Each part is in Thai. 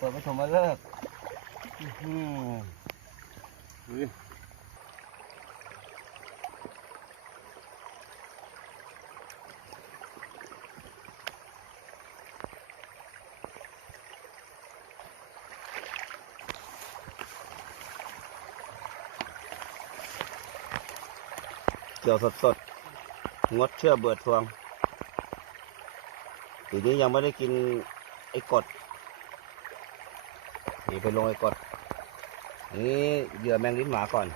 เปิดปฐมฤกษ์อื้อหือดูดิเกี่ยวสดๆงดเชื่อเบื่อทวงทีนี้ยังไม่ได้กินไอ้กด นี่ไปลงไอ้กดนี่เหยื่อแมงลิ้นหมาก่อน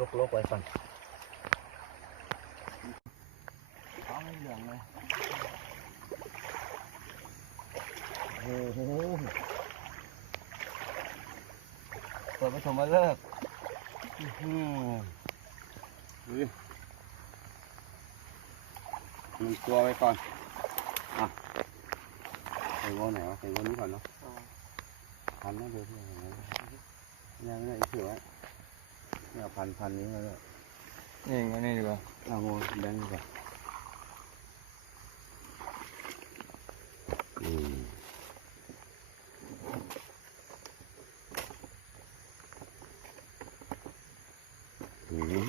ลกลกๆไว้ก่อนท้องเหลืองเลย โอ้โหเปิดปฐมฤกษ์อื้อหือดูดิหนึ่งตัวไว้ก่อน อะใส่วอไหนวะใส่วอนี้ก่อนเนาะพันนะเดี๋ยวเพื่อนยังไม่ได้อีกเสือไว้เนี่ยพันพันนี้ไว้ด้วยนี่อันนี้ดีกว่าเอาโมแบงค์ดีกว่า อืม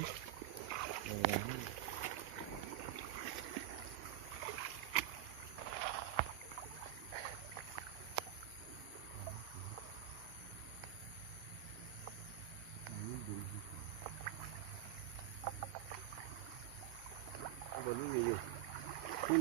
บนนี้มีอยู่ขึ้น